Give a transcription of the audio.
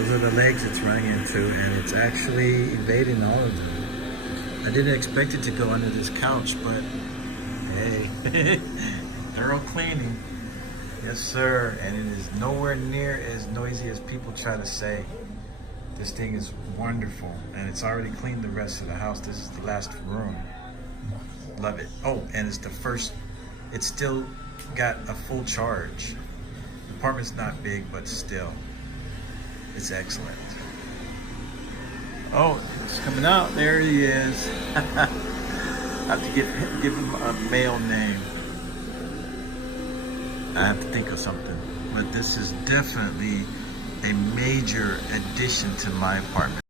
Those are the legs it's running into, and it's actually evading all of them. I didn't expect it to go under this couch, but hey, thorough cleaning. Yes, sir. And it is nowhere near as noisy as people try to say. This thing is wonderful, and it's already cleaned the rest of the house. This is the last room. Love it. Oh, and it's the first, it's still got a full charge. The apartment's not big, but still, it's excellent. Oh, it's coming out. There he is. I have to give him a male name. I have to think of something. But this is definitely a major addition to my apartment.